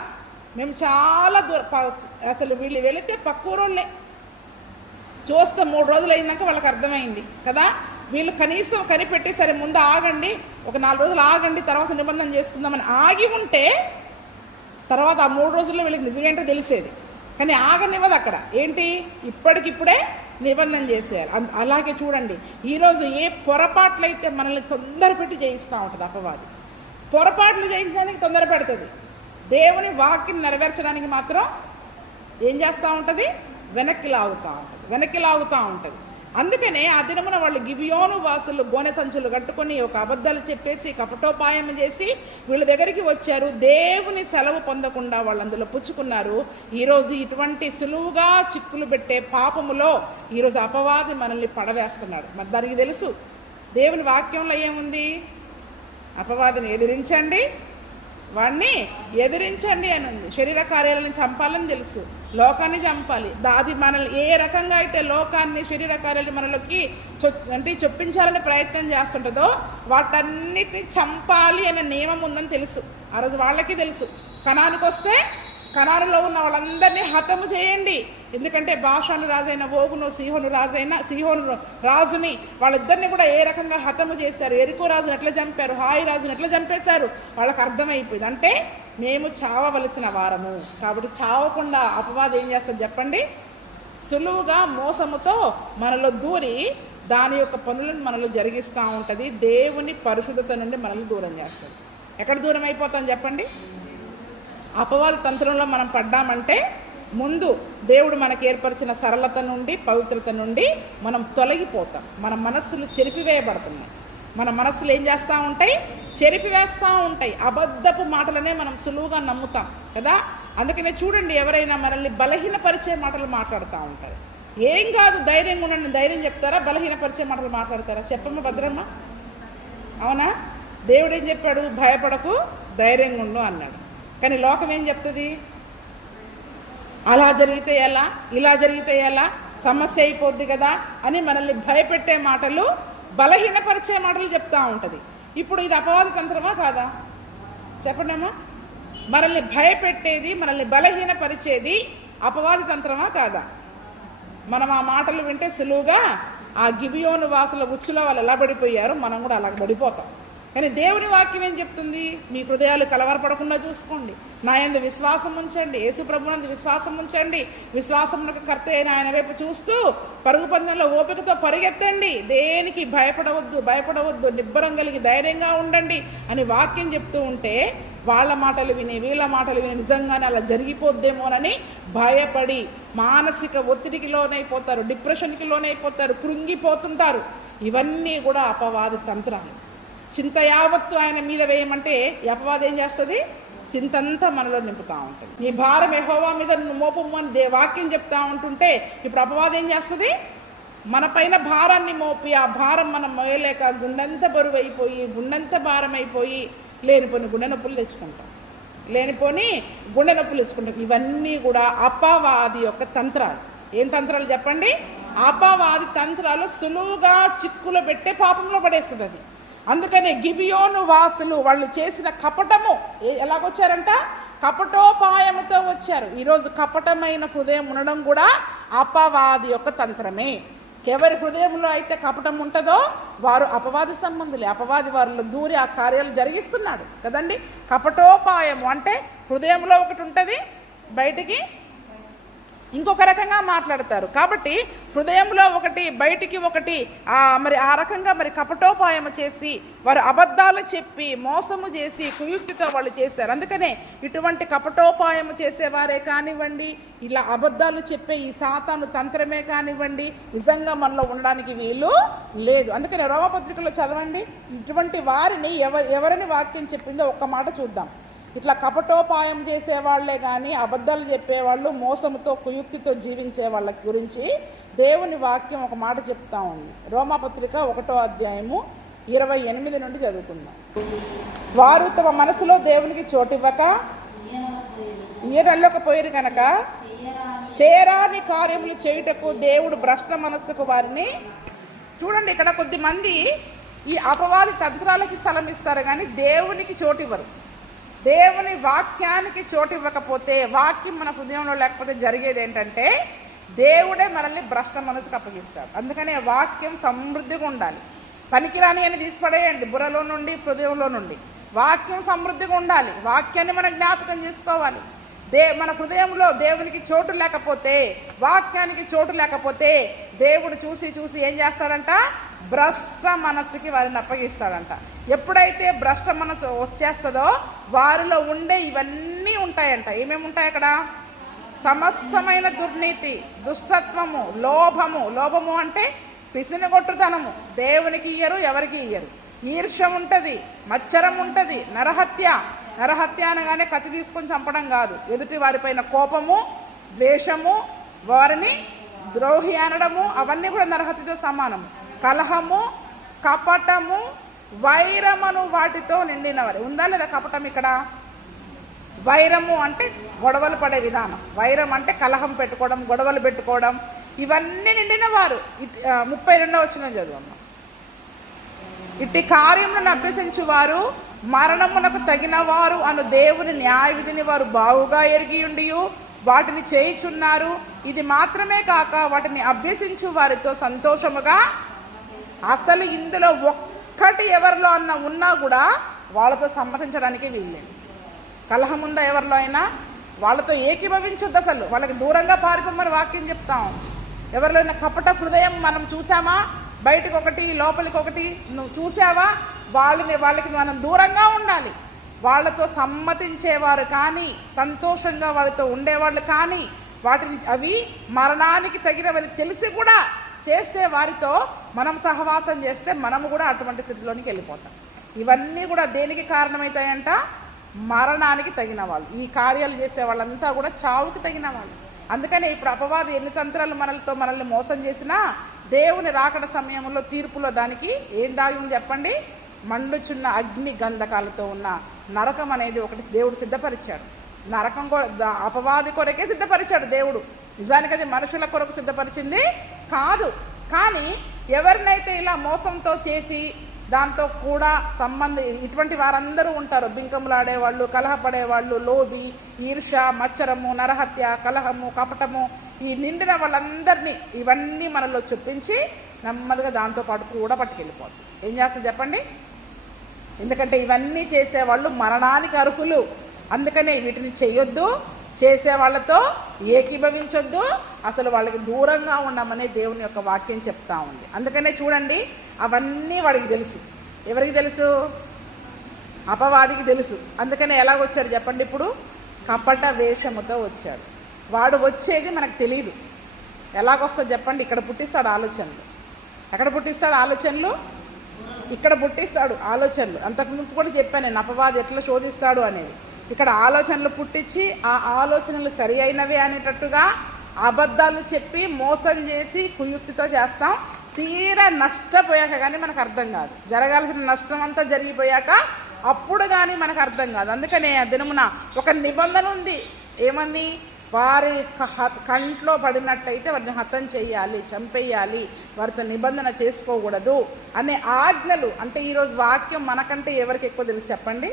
మేము చాలా అసలు వీళ్ళు వెళితే పక్కూరోళ్ళే చూస్తే 3 రోజులు అయినాక వాళ్ళకి అర్థమైంది కదా, వీళ్ళు కనీసం కనిపెట్టి సరే ముందు ఆగండి, ఒక 4 రోజులు ఆగండి, తర్వాత నిబంధన చేసుకుందామని ఆగి ఉంటే తర్వాత ఆ 3 రోజుల్లో వీళ్ళకి నిజమేంటో తెలిసేది. కానీ ఆగనివ్వదు అక్కడ. ఏంటి, ఇప్పటికిప్పుడే నిబంధన చేసేయాలి. అలాగే చూడండి, ఈరోజు ఏ పొరపాట్లయితే మనల్ని తొందరపెట్టి జయిస్తూ ఉంటుంది అపవాది. పొరపాట్లు జయించడానికి తొందర పెడుతుంది, దేవుని వాక్యం నెరవేర్చడానికి మాత్రం ఏం చేస్తూ ఉంటుంది, వెనక్కి లాగుతూ ఉంటుంది. అందుకనే ఆ దినమున వాళ్ళు గిబియోను వాసులు గోనె సంచులు కట్టుకొని ఒక అబద్ధాలు చెప్పేసి కపటోపాయం చేసి వీళ్ళ దగ్గరికి వచ్చారు. దేవుని సెలవు పొందకుండా వాళ్ళు అందులో పుచ్చుకున్నారు. ఈరోజు ఇటువంటి సులువుగా చిక్కులు పెట్టే పాపములో ఈరోజు అపవాది మనల్ని పడవేస్తున్నాడు. మరి దానికి తెలుసు, దేవుని వాక్యంలో ఏముంది, అపవాదిని ఎదిరించండి, వాడిని ఎదిరించండి అని ఉంది. శరీర కార్యాలను చంపాలని తెలుసు, లోకాన్ని చంపాలి. అది మనల్ని ఏ రకంగా అయితే లోకాన్ని శరీర కార్యాలు మనలోకి చొప్పించాలని ప్రయత్నం చేస్తుంటుందో వాటన్నిటిని చంపాలి అనే నియమం ఉందని తెలుసు. ఆ రోజు వాళ్ళకి తెలుసు, కనానుకు వస్తే కనానులో ఉన్న వాళ్ళందరినీ హతము చేయండి. ఎందుకంటే బాషాను రాజైన ఓగును సీహోను రాజుని వాళ్ళిద్దరిని కూడా ఏ రకంగా హతము చేశారు, ఎరికో రాజును ఎట్లా చంపారు, హాయి రాజును ఎట్లా చంపేశారు వాళ్ళకి అర్థమైపోయింది. అంటే మేము చావవలసిన వారము. కాబట్టి చావకుండా అపవాదం ఏం చేస్తారు చెప్పండి, సులువుగా మోసముతో మనలో దూరి దాని యొక్క పనులను మనలో జరిగిస్తూ ఉంటుంది. దేవుని పరిశుద్ధత నుండి మనల్ని దూరం చేస్తుంది. ఎక్కడ దూరం అయిపోతాం చెప్పండి, అపవాది తంత్రంలో మనం పడ్డామంటే ముందు దేవుడు మనకు ఏర్పరిచిన సరళత నుండి పవిత్రత నుండి మనం తొలగిపోతాం. మన మనస్సులు చెరిపివేయబడుతున్నాయి. మన మనస్సులు ఏం చేస్తూ ఉంటాయి, చెరిపివేస్తూ ఉంటాయి. అబద్ధపు మాటలనే మనం సులువుగా నమ్ముతాం కదా. అందుకనే చూడండి, ఎవరైనా మనల్ని బలహీనపరిచే మాటలు మాట్లాడుతూ ఉంటారు. ఏం కాదు, ధైర్యంగా ఉండండి, ధైర్యం చెప్తారా, బలహీనపరిచే మాటలు మాట్లాడతారా? చెప్పమ్మా భద్రమ్మ, అవునా? దేవుడు ఏం చెప్పాడు, భయపడకు, ధైర్యంగా ఉండు అన్నాడు. కానీ లోకం ఏం చెప్తుంది, అలా జరిగితే ఎలా, ఇలా జరిగితే ఎలా, సమస్య అయిపోద్ది కదా అని మనల్ని భయపెట్టే మాటలు, బలహీనపరిచే మాటలు చెప్తూ ఉంటుంది. ఇప్పుడు ఇది అపవాది తంత్రమా కాదా చెప్పండి అమ్మా? మనల్ని భయపెట్టేది, మనల్ని బలహీనపరిచేది అపవాది తంత్రమా కాదా? మనం ఆ మాటలు వింటే సులువుగా ఆ గిబియోను వాసుల ఉచ్చులో వాళ్ళు ఎలా పడిపోయారో మనం కూడా అలా పడిపోతాం. కానీ దేవుని వాక్యం ఏం చెప్తుంది, మీ హృదయాలు కలవరపడకుండా చూసుకోండి, నా యందు విశ్వాసం ఉంచండి, యేసు ప్రభునందు విశ్వాసం ఉంచండి, విశ్వాసమునకు కర్త అయిన ఆయన వైపు చూస్తూ పరుగు పందెంలో ఓపికతో పరిగెత్తండి, దేనికి భయపడవద్దు, నిబ్బరం కలిగి ధైర్యంగా ఉండండి అని వాక్యం చెప్తూ ఉంటే వాళ్ళ మాటలు విని వీళ్ళ మాటలు విని నిజంగానే అలా జరిగిపోద్దేమోనని భయపడి మానసిక ఒత్తిడికి లోనైపోతారు, డిప్రెషన్కి లోనైపోతారు, కృంగిపోతుంటారు. ఇవన్నీ కూడా అపవాది తంత్రాలు. చింత యావత్తు ఆయన మీద వేయమంటే అపవాదం ఏం చేస్తుంది, చింతంతా మనలో నింపుతూ ఉంటుంది. నీ భారం యెహోవా మీద మోపము అని వాక్యం చెప్తా ఉంటుంటే ఇప్పుడు అపవాదం ఏం చేస్తుంది, మన పైన భారాన్ని మోపి ఆ భారం మనం మోయలేక గుండెంత బరువు అయిపోయి, గుండెంత భారం అయిపోయి లేనిపోని గుండె నొప్పులు తెచ్చుకుంటాం. ఇవన్నీ కూడా అపవాది యొక్క తంత్రాలు. ఏం తంత్రాలు చెప్పండి, అపవాది తంత్రాలు సులువుగా చిక్కులు పెట్టే పాపంలో పడేస్తుంది అది. అందుకనే గిబియోను వాసులు వాళ్ళు చేసిన కపటము ఎలాగొచ్చారంట, కపటోపాయముతో వచ్చారు. ఈరోజు కపటమైన హృదయం ఉండడం కూడా అపవాది యొక్క తంత్రమే. ఎవరి హృదయంలో అయితే కపటం ఉంటుందో వారు అపవాది సంబంధులే. అపవాది వారిలో దూరి ఆ కార్యాలు జరిగిస్తున్నాడు కదండి. కపటోపాయము అంటే హృదయంలో ఒకటి ఉంటుంది, బయటికి ఇంకొక రకంగా మాట్లాడతారు. కాబట్టి హృదయంలో ఒకటి, బయటికి ఒకటి, మరి ఆ రకంగా మరి కపటోపాయము చేసి వారు అబద్ధాలు చెప్పి మోసము చేసి కుయుక్తితో వాళ్ళు చేశారు. అందుకనే ఇటువంటి కపటోపాయము చేసేవారే కానివ్వండి, ఇలా అబద్ధాలు చెప్పే ఈ సాతాను తంత్రమే కానివ్వండి, నిజంగా మనలో ఉండడానికి వీలు లేదు. అందుకనే రోమపత్రికలో చదవండి, ఇటువంటి వారిని ఎవరిని వాక్యం చెప్పిందో ఒక్క మాట చూద్దాం. ఇట్లా కపటోపాయం చేసేవాళ్లే కానీ అబద్ధాలు చెప్పేవాళ్ళు, మోసముతో కుయుక్తితో జీవించే వాళ్ళ గురించి దేవుని వాక్యం ఒక మాట చెప్తా ఉంది. రోమాపత్రిక 1వ అధ్యాయము 28 నుండి చదువుకుందాం. వారు తమ మనసులో దేవునికి చోటివ్వక ఈయనల్లకపోయారు కనుక చేయరాని కార్యములు చేయుటకు దేవుడు భ్రష్ట మనస్సుకు వారిని. చూడండి, ఇక్కడ కొద్దిమంది ఈ అపవాది తంత్రాలకి స్థలం ఇస్తారు కానీ దేవునికి చోటివ్వరు. దేవుని వాక్యానికి చోటు ఇవ్వకపోతే, వాక్యం మన హృదయంలో లేకపోతే జరిగేది ఏంటంటే దేవుడే మనల్ని భ్రష్ట మనసుకు అప్పగిస్తాడు. అందుకనే వాక్యం సమృద్ధిగా ఉండాలి. పనికిరాని అని తీసిపడేయండి బుర్రలో నుండి, హృదయంలో నుండి. వాక్యం సమృద్ధిగా ఉండాలి. వాక్యాన్ని మనం జ్ఞాపకం చేసుకోవాలి. మన హృదయంలో దేవునికి చోటు లేకపోతే, వాక్యానికి చోటు లేకపోతే దేవుడు చూసి చూసి ఏం చేస్తాడంట? భ్రష్ట మనస్సుకి వారిని అప్పగిస్తాడంట. ఎప్పుడైతే భ్రష్ట మనసు వచ్చేస్తుందో వారిలో ఉండే ఇవన్నీ ఉంటాయంట. ఏమేమి ఉంటాయి అక్కడ? సమస్తమైన దుర్నీతి, దుష్టత్వము, లోభము. లోభము అంటే పిసినగొట్టుతనము. దేవునికి ఇయ్యరు, ఎవరికి ఇయ్యరు. ఈర్ష్య ఉంటుంది, మచ్చరం ఉంటుంది, నరహత్య. నరహత్య అనగానే కత్తి తీసుకొని చంపడం కాదు. ఎదుటి వారిపైన కోపము, ద్వేషము, వారిని ద్రోహి అనడము, అవన్నీ కూడా నరహత్యతో సమానము. కలహము, కపటము, వైరమను వాటితో నిండినవారు. ఉందా లేదా కపటం ఇక్కడ? వైరము అంటే గొడవలు పడే విధానం. వైరం అంటే కలహం పెట్టుకోవడం, గొడవలు పెట్టుకోవడం, ఇవన్నీ నిండిన వారు. 32వ వచనం చదువమ్మ. ఇట్టి కార్యములను అభ్యసించు వారు మరణమునకు తగిన వారు అను దేవుని న్యాయ విధిని వారు బాగుగా ఎరిగి ఉండి వాటిని చేయుచున్నారు. ఇది మాత్రమే కాక వాటిని అభ్యసించు వారితో సంతోషముగా. అసలు ఇందులో ఒక్కటి ఎవరిలో ఉన్నా కూడా వాళ్ళతో సమ్మతించడానికి వీల్లేదు. కలహం ఉందా ఎవరిలో అయినా? వాళ్ళతో ఏకీభవించొద్దు. అసలు వాళ్ళకి దూరంగా పారిపోమని వాక్యం చెప్తాం. ఎవరిలో అయినా కపట హృదయం మనం చూసామా? బయటకు ఒకటి, లోపలికి ఒకటి నువ్వు చూసావా? వాళ్ళకి మనం దూరంగా ఉండాలి. వాళ్ళతో సమ్మతించేవారు కానీ, సంతోషంగా వాళ్ళతో ఉండేవాళ్ళు కానీ, అవి మరణానికి తగినవని తెలిసి కూడా చేస్తే వారితో మనం సహవాసం చేస్తే మనము కూడా అటువంటి స్థితిలోనికి వెళ్ళిపోతాం. ఇవన్నీ కూడా దేనికి కారణమవుతాయంట? మరణానికి తగిన వాళ్ళు. ఈ కార్యాలు చేసే వాళ్ళంతా కూడా చావుకి తగిన వాళ్ళు. అందుకనే ఇప్పుడు అపవాది ఎన్ని తంత్రాలు మనల్ని మోసం చేసినా దేవుని రాకడ సమయంలో తీర్పులో దానికి ఏం దాగి ఉంది చెప్పండి? మండుచున్న అగ్ని గంధకాలతో ఉన్న నరకం అనేది ఒకటి దేవుడు సిద్ధపరిచాడు. నరకం అపవాది కొరకే సిద్ధపరిచాడు దేవుడు. నిజానికి అది మనుషుల కొరకు సిద్ధపరిచింది కాదు. కానీ ఎవరినైతే ఇలా మోసంతో చేసి దాంతో కూడా ఇటువంటి వారందరూ ఉంటారు. బింకములాడేవాళ్ళు, కలహపడేవాళ్ళు, లోబి, ఈర్ష, మచ్చరము, నరహత్య, కలహము, కపటము, ఈ నిండిన వాళ్ళందరినీ ఇవన్నీ మనలో చూపించి నెమ్మదిగా దాంతోపాటు కూడా పట్టుకెళ్ళిపోతుంది. ఏం చేస్తుంది చెప్పండి? ఎందుకంటే ఇవన్నీ చేసేవాళ్ళు మరణానికి అర్హులు. అందుకనే వీటిని చేయొద్దు, చేసే వాళ్ళతో ఏకీభవించొద్దు, అసలు వాళ్ళకి దూరంగా ఉండమని దేవుని యొక్క వాక్యం చెప్తా ఉంది. అందుకనే చూడండి, అవన్నీ వాడికి తెలుసు. ఎవరికి తెలుసు? అపవాదికి తెలుసు. అందుకనే ఎలాగొచ్చాడు చెప్పండి? ఇప్పుడు కపట వేషముతో వచ్చాడు. వాడు వచ్చేది మనకు తెలియదు. ఎలాగొస్తుంది చెప్పండి? ఇక్కడ పుట్టిస్తాడు ఆలోచనలు. ఎక్కడ పుట్టిస్తాడు ఆలోచనలు? ఇక్కడ పుట్టిస్తాడు ఆలోచనలు. అంతకుముందు కూడా చెప్పాను నేను అపవాది ఎట్లా శోధిస్తాడు అనేది. ఇక్కడ ఆలోచనలు పుట్టించి ఆ ఆలోచనలు సరి అయినవే అనేటట్టుగా అబద్ధాలు చెప్పి మోసం చేసి కుయుక్తితో చేస్తాం. తీరా నష్టపోయాక కానీ మనకు అర్థం కాదు. జరగాల్సిన నష్టం అంతా జరిగిపోయాక అప్పుడు కానీ మనకు అర్థం కాదు. అందుకనే ఆ దినమున ఒక నిబంధన ఉంది. ఏమని? వారి కంట్లో పడినట్టయితే వారిని హతం చేయాలి, చంపేయాలి, వారితో నిబంధన చేసుకోకూడదు అనే ఆజ్ఞలు. అంటే ఈరోజు వాక్యం మనకంటే ఎవరికి ఎక్కువ తెలుసు చెప్పండి?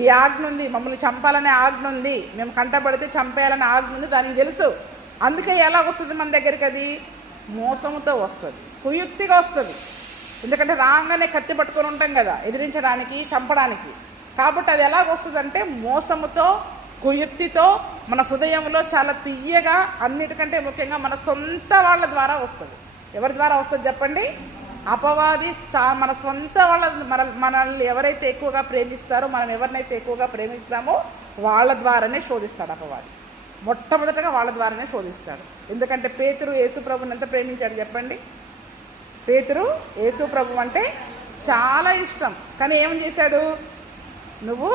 ఈ ఆజ్ఞ ఉంది, మమ్మల్ని చంపాలనే ఆజ్ఞ ఉంది, మేము కంటపడితే చంపేయాలనే ఆజ్ఞ ఉంది, దానికి తెలుసు. అందుకే ఎలా వస్తుంది మన దగ్గరికి? అది మోసముతో వస్తుంది, కుయుక్తిగా వస్తుంది. ఎందుకంటే రాగానే కత్తి పట్టుకొని ఉంటాం కదా, ఎదిరించడానికి, చంపడానికి. కాబట్టి అది ఎలాగొస్తుంది అంటే మోసముతో, కుయుక్తితో మన హృదయంలో చాలా తియ్యగా, అన్నిటికంటే ముఖ్యంగా మన సొంత వాళ్ళ ద్వారా వస్తుంది. ఎవరి ద్వారా వస్తుంది చెప్పండి? అపవాది మన సొంత వాళ్ళ మనల్ని ఎవరైతే ఎక్కువగా ప్రేమిస్తారో, మనం ఎవరినైతే ఎక్కువగా ప్రేమిస్తామో వాళ్ళ ద్వారానే శోధిస్తాడు అపవాది. మొట్టమొదటగా వాళ్ళ ద్వారానే శోధిస్తాడు. ఎందుకంటే పేతురు యేసుప్రభుని ఎంత ప్రేమించాడు చెప్పండి? పేతురు యేసుప్రభు అంటే చాలా ఇష్టం, కానీ ఏం చేశాడు? నువ్వు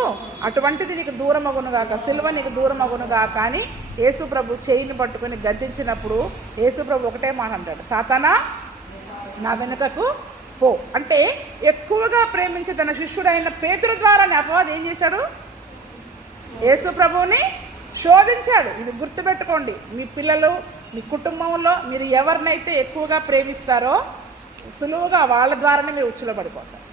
అటువంటిది నీకు దూరం అగునుగాక, సిలువ నీకు దూరం అగునుగాక అని యేసుప్రభు చేయిని పట్టుకుని గద్దించినప్పుడు యేసుప్రభు ఒకటే మాట అంటాడు, సాతానా నా వెనుకకు పో. అంటే ఎక్కువగా ప్రేమించే తన శిష్యుడైన పేతురు ద్వారానే అపవాది ఏం చేశాడు? యేసుప్రభువుని శోధించాడు. ఇది గుర్తుపెట్టుకోండి. మీ పిల్లలు, మీ కుటుంబంలో మీరు ఎవరినైతే ఎక్కువగా ప్రేమిస్తారో సులువుగా వాళ్ళ ద్వారానే మీరు ఉచ్చులో పడిపోతారు.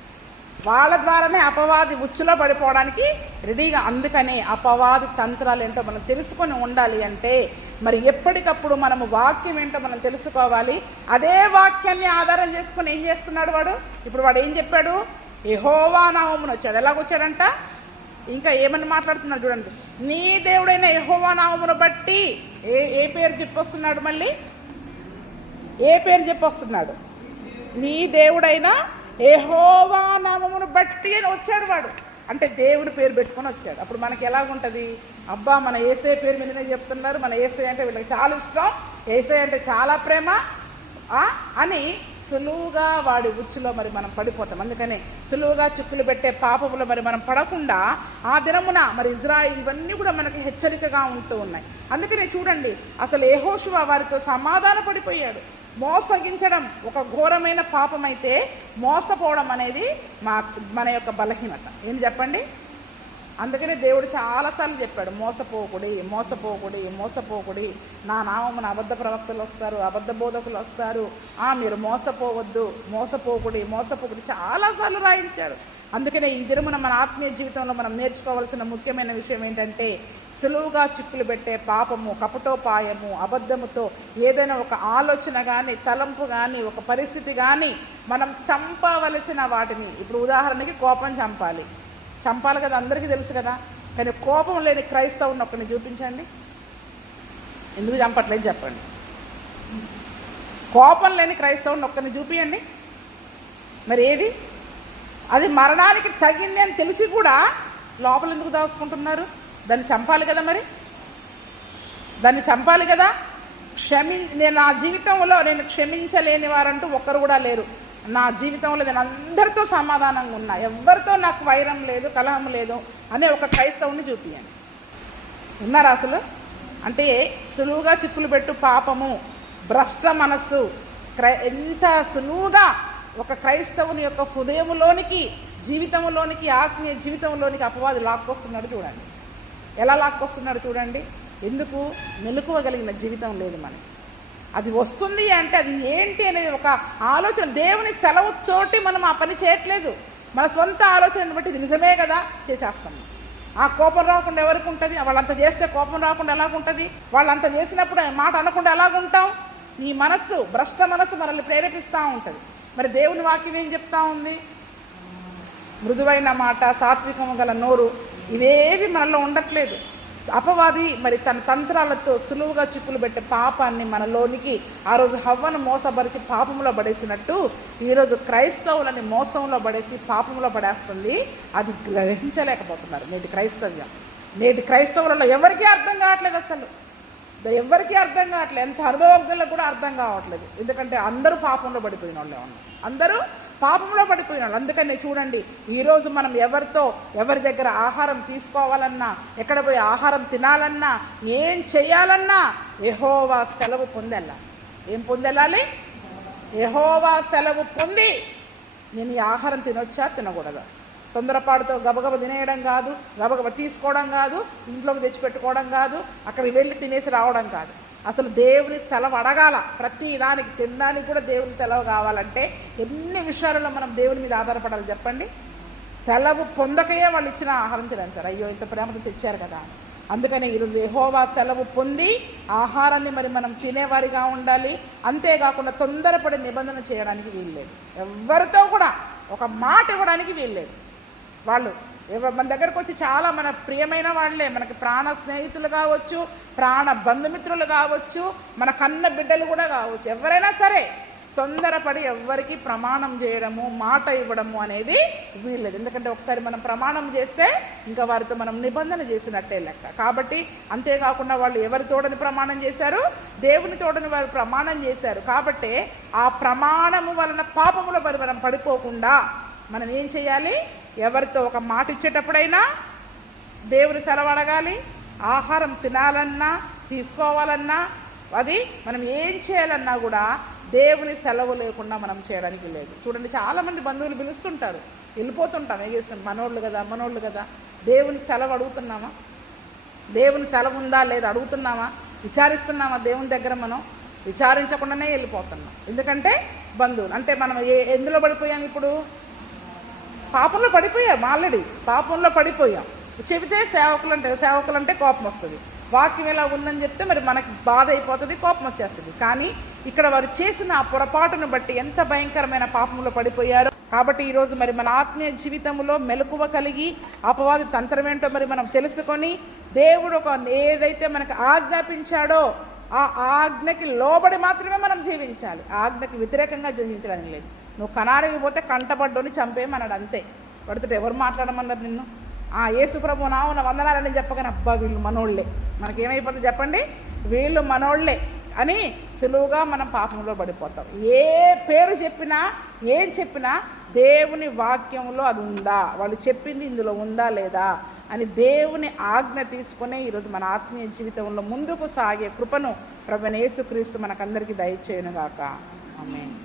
వాళ్ళ ద్వారానే అపవాది ఉచ్చులో పడిపోవడానికి రెడీగా. అందుకనే అపవాది తంత్రాలు ఏంటో మనం తెలుసుకొని ఉండాలి. అంటే మరి ఎప్పటికప్పుడు మనము వాక్యం ఏంటో మనం తెలుసుకోవాలి. అదే వాక్యాన్ని ఆధారం చేసుకొని ఏం చేస్తున్నాడు వాడు? ఇప్పుడు వాడు ఏం చెప్పాడు? యెహోవా నామమున వచ్చాడు. ఎలాగొచ్చాడంట? ఇంకా ఏమని మాట్లాడుతున్నాడు చూడండి. నీ దేవుడైన యెహోవా నామమును బట్టి ఏ పేరు చెప్పొస్తున్నాడు? మళ్ళీ ఏ పేరు చెప్పొస్తున్నాడు? నీ దేవుడైన యెహోవా నామమును బట్టి అని వచ్చాడు వాడు. అంటే దేవుడి పేరు పెట్టుకొని వచ్చాడు. అప్పుడు మనకి ఎలాగుంటుంది? అబ్బా మన యేసయ్య పేరు మీదనే చెప్తున్నారు, మన యేసయ్య అంటే వీళ్ళకి చాలా ఇష్టం, యేసయ్య అంటే చాలా ప్రేమ అని సులువుగా వాడి ఉచ్చులో మరి మనం పడిపోతాం. అందుకనే సులువుగా చిక్కులు పెట్టే పాపములో మరి మనం పడకుండా ఆ దినమున మరి ఇజ్రాయిల్ ఇవన్నీ కూడా మనకి హెచ్చరికగా ఉంటూ ఉన్నాయి. అందుకనే చూడండి, అసలు యెహోషువ వారితో సమాధాన పడిపోయాడు. మోసగించడం ఒక ఘోరమైన పాపం అయితే మోసపోవడం అనేది మన యొక్క బలహీనత. ఏం చెప్పండి? అందుకనే దేవుడు చాలాసార్లు చెప్పాడు, మోసపోకుడి, మోసపోకుడి, మోసపోకుడి. నా నామమున అబద్ధ ప్రవక్తలు వస్తారు, అబద్ధ బోధకులు వస్తారు, మీరు మోసపోవద్దు, మోసపోకుడి, మోసపోకుడి చాలాసార్లు రాయించాడు. అందుకనే ఈ దినమున మన ఆత్మీయ జీవితంలో మనం నేర్చుకోవాల్సిన ముఖ్యమైన విషయం ఏంటంటే, సులువుగా చిక్కులు పెట్టే పాపము, కపటోపాయము, అబద్ధముతో ఏదైనా ఒక ఆలోచన కానీ, తలంపు కానీ, ఒక పరిస్థితి కానీ మనం చంపవలసిన వాటిని, ఇప్పుడు ఉదాహరణకి కోపం చంపాలి కదా, అందరికీ తెలుసు కదా. కానీ కోపం లేని క్రైస్తవుని ఒక్కరిని చూపించండి. ఎందుకు చంపట్లేదు చెప్పండి? కోపం లేని క్రైస్తవుని ఒక్కరిని చూపించండి. మరి ఏది? అది మరణానికి తగింది అని తెలిసి కూడా లోపల ఎందుకు దాచుకుంటున్నారు? దాన్ని చంపాలి కదా, మరి దాన్ని చంపాలి కదా. నా జీవితంలో నేను క్షమించలేని వారంటూ ఒక్కరు కూడా లేరు. నా జీవితంలో నేను అందరితో సమాధానంగా ఉన్నా, ఎవరితో నాకు వైరం లేదు, కలహం లేదు అనే ఒక క్రైస్తవుని చూపించండి. ఉన్నారా అసలు? అంటే సులువుగా చిక్కులు పెట్టు పాపము, భ్రష్ట మనస్సు ఎంత సులువుగా ఒక క్రైస్తవుని యొక్క హృదయంలోనికి, జీవితంలోనికి, ఆత్మీయ జీవితంలోనికి అపవాది లాక్కొస్తున్నాడు చూడండి. ఎలా లాక్కొస్తున్నాడు చూడండి. ఎందుకు? మెలకువగలిగిన జీవితం లేదు మనకి. అది వస్తుంది అంటే అది ఏంటి అనేది ఒక ఆలోచన. దేవుని సెలవు తోటి మనం ఆ పని చేయట్లేదు. మన సొంత ఆలోచనను బట్టి ఇది నిజమే కదా చేసేస్తాం. ఆ కోపం రాకుండా ఎవరికి ఉంటుంది? వాళ్ళంత చేస్తే కోపం రాకుండా ఎలాగుంటుంది? వాళ్ళంత చేసినప్పుడు మాట అనకుండా ఎలాగుంటాం? నీ మనస్సు, భ్రష్ట మనస్సు మనల్ని ప్రేరేపిస్తూ ఉంటుంది. మరి దేవుని వాక్యం ఏం చెప్తా ఉంది? మృదువైన మాట, సాత్వికము గల నోరు, ఇవేవి మనలో ఉండట్లేదు. అపవాది మరి తన తంత్రాలతో సులువుగా చిక్కులు పెట్టే పాపాన్ని మనలోనికి ఆ రోజు హవ్వను మోసపరిచి పాపంలో పడేసినట్టు ఈరోజు క్రైస్తవులని మోసంలో పడేసి పాపంలో పడేస్తుంది. అది గ్రహించలేకపోతున్నారు నేటి క్రైస్తవులలో ఎవరికీ అర్థం కావట్లేదు. అసలు ఎవరికీ అర్థం కావట్లేదు. ఎంత అనుభవజ్ఞులకు కూడా అర్థం కావట్లేదు. ఎందుకంటే అందరూ పాపంలో పడిపోయిన వాళ్ళే ఉన్నారు. అందరూ పాపంలో పడిపోయిన వాళ్ళు. అందుకని చూడండి, ఈరోజు మనం ఎవరి దగ్గర ఆహారం తీసుకోవాలన్నా, ఎక్కడ పోయి ఆహారం తినాలన్నా, ఏం చేయాలన్నా యెహోవా సెలవు పొందెళ్ళాలి. ఏం పొందెళ్ళాలి? యెహోవా సెలవు పొంది నేను ఈ ఆహారం తినొచ్చా తినకూడదా, తొందరపాటుతో గబగబ తినేయడం కాదు, గబగబ తీసుకోవడం కాదు, ఇంట్లోకి తెచ్చిపెట్టుకోవడం కాదు, అక్కడికి వెళ్ళి తినేసి రావడం కాదు. అసలు దేవుని సెలవు అడగాల. ప్రతి దానికి, తినడానికి కూడా దేవుని సెలవు కావాలంటే ఎన్ని విషయాలలో మనం దేవుని మీద ఆధారపడాలి చెప్పండి. సెలవు పొందకయే వాళ్ళు ఇచ్చిన ఆహారం తినాలి సార్. అయ్యో ఇంత ప్రేమతో తెచ్చారు కదా. అందుకని ఈరోజు యెహోవా సెలవు పొంది ఆహారాన్ని మరి మనం తినేవారిగా ఉండాలి. అంతేకాకుండా తొందరపడి నిబంధన చేయడానికి వీల్లేదు. ఎవరితో కూడా ఒక మాట ఇవ్వడానికి వీల్లేదు. వాళ్ళు మన దగ్గరకు వచ్చి చాలా మన ప్రియమైన వాళ్ళే, మనకి ప్రాణ స్నేహితులు కావచ్చు, ప్రాణ బంధుమిత్రులు కావచ్చు, మన కన్న బిడ్డలు కూడా కావచ్చు, ఎవరైనా సరే తొందరపడి ఎవ్వరికి ప్రమాణం చేయడము, మాట ఇవ్వడము అనేది వీల్లేదు. ఎందుకంటే ఒకసారి మనం ప్రమాణం చేస్తే ఇంకా వారితో మనం నిబంధన చేసినట్టే లెక్క. కాబట్టి అంతేకాకుండా వాళ్ళు ఎవరి తోడని ప్రమాణం చేశారు? దేవుని తోడని వారు ప్రమాణం చేశారు. కాబట్టి ఆ ప్రమాణము వలన పాపముల మరి మనం పడిపోకుండా మనం ఏం చేయాలి? ఎవరితో ఒక మాట ఇచ్చేటప్పుడైనా దేవుని సెలవు అడగాలి. ఆహారం తినాలన్నా తీసుకోవాలన్నా అది మనం ఏం చేయాలన్నా కూడా దేవుని సెలవు లేకుండా మనం చేయడానికి లేదు. చూడండి, చాలామంది బంధువులు పిలుస్తుంటారు, వెళ్ళిపోతుంటాం, ఏగేసుకుని మనోళ్ళు కదా. దేవుని సెలవు అడుగుతున్నామా? దేవుని సెలవు ఉందా లేదా అడుగుతున్నామా? విచారిస్తున్నామా? దేవుని దగ్గర మనం విచారించకుండానే వెళ్ళిపోతున్నాం. ఎందుకంటే బంధువులు అంటే మనం ఎందులో పడిపోయాం? ఇప్పుడు పాపంలో పడిపోయాం. ఆల్రెడీ పాపంలో పడిపోయాం. చెబితే సేవకులంటే కోపం వస్తుంది. వాక్యం ఎలా ఉందని చెప్తే మరి మనకి బాధ అయిపోతుంది, కోపం వచ్చేస్తుంది. కానీ ఇక్కడ వారు చేసిన ఆ పొరపాటును బట్టి ఎంత భయంకరమైన పాపంలో పడిపోయారో. కాబట్టి ఈరోజు మరి మన ఆత్మీయ జీవితంలో మెలకువ కలిగి అపవాది తంత్రం ఏంటో మరి మనం తెలుసుకొని దేవుడు ఏదైతే మనకు ఆజ్ఞాపించాడో ఆ ఆజ్ఞకి లోబడి మాత్రమే మనం జీవించాలి. ఆజ్ఞకి వ్యతిరేకంగా జీవించడానికి లేదు. నువ్వు కనారికి పోతే కంటపడ్డోని చంపేయమన్నాడు, అంతే. పడుతుంటే ఎవరు మాట్లాడమన్నారు నిన్ను? యేసు ప్రభు నావున వందనాలని చెప్పగానే అబ్బా వీళ్ళు మనోళ్లే, మనకేమైపోతుంది చెప్పండి? వీళ్ళు మనోళ్లే అని సులువుగా మనం పాపంలో పడిపోతాం. ఏ పేరు చెప్పినా ఏం చెప్పినా దేవుని వాక్యంలో అది ఉందా, వాళ్ళు చెప్పింది ఇందులో ఉందా లేదా అని దేవుని ఆజ్ఞ తీసుకునే ఈరోజు మన ఆత్మీయ జీవితంలో ముందుకు సాగే కృపను ప్రభువైన యేసుక్రీస్తు మనకందరికీ దయచేయునుగాక. ఆమేన్.